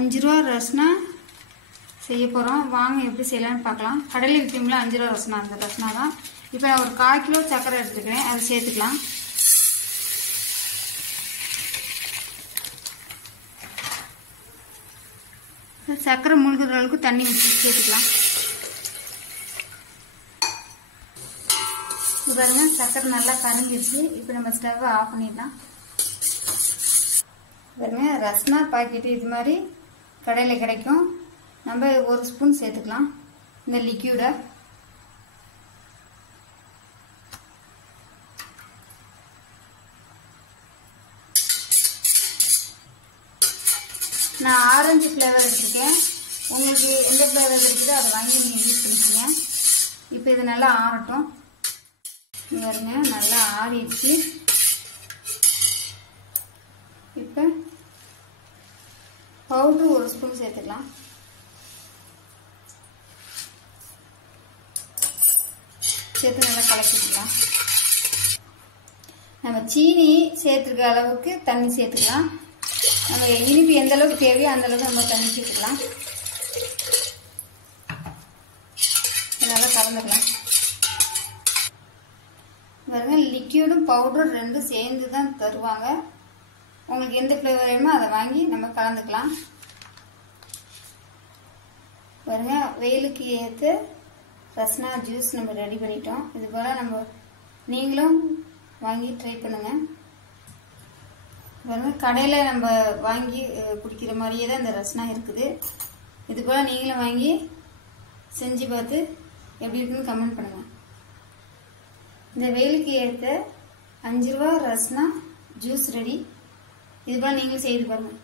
5 ரூபா ரஸ்னா செய்ய போகிறோம். வாங்க எப்படி செய்யலான்னு பார்க்கலாம். கடையில் விற்கும்ல 5 ரூபா ரஸ்னா, அந்த ரஸ்னா தான். இப்போ நான் ஒரு 1/4 கிலோ சர்க்கரை எடுத்துக்கிறேன், அதை சேர்த்துக்கலாம். சர்க்கரை மூழ்கிற அளவுக்கு தண்ணி ஊற்றி சேர்த்துக்கலாம். இப்போ பாருங்க, சர்க்கரை நல்லா கரைஞ்சிருச்சு. இப்போ நம்ம ஸ்டவ்வை ஆஃப் பண்ணிடலாம். பாருங்க, ரஸ்னா பாக்கெட்டு இது மாதிரி கடையில் கிடைக்கும். நம்ம 1 ஸ்பூன் சேர்த்துக்கலாம் இந்த லிக்யூடை. நான் ஆரஞ்சு ஃப்ளேவர் எடுத்துருக்கேன். உங்களுக்கு எந்த ஃப்ளேவர் இருக்குதோ அதை வாங்கி நீங்கள் யூஸ் பண்ணிக்கோங்க. இப்போ இது நல்லா ஆறட்டும். பாருங்க, நல்லா ஆறிடுச்சு. இப்போ பவுடர் 1 ஸ்பூன் சேர்த்துக்கலாம். சேர்த்து நல்லா கலக்கிக்கலாம். நம்ம சீனி சேர்த்துருக்க அளவுக்கு தண்ணி சேர்த்துக்கலாம். நம்ம இனிப்பு எந்த அளவுக்கு தேவையோ அந்த அளவுக்கு நம்ம தண்ணி சேர்த்துக்கலாம். நல்லா கலந்துக்கலாம். பாருங்க, லிக்யூடும் பவுடரும் 2 சேர்ந்து தான் தருவாங்க. உங்களுக்கு எந்த ஃப்ளேவர் வேணுமோ அதை வாங்கி நம்ம கலந்துக்கலாம். பாருங்க, வெயிலுக்கு ஏற்ற ரஸ்னா ஜூஸ் நம்ம ரெடி பண்ணிட்டோம். இது போல் நம்ம நீங்களும் வாங்கி ட்ரை பண்ணுங்க. பாருங்க, கடையில் நம்ம வாங்கி குடிக்கிற மாதிரியே தான் இந்த ரஸ்னா இருக்குது. இது போல் நீங்களும் வாங்கி செஞ்சு பார்த்து எப்படி இருக்குன்னு கமெண்ட் பண்ணுங்கள். இந்த வெயிலுக்கு ஏற்ற 5 ரூபா ரஸ்னா ஜூஸ் ரெடி. இது போல் நீங்களும் செய்து பாருங்கள்.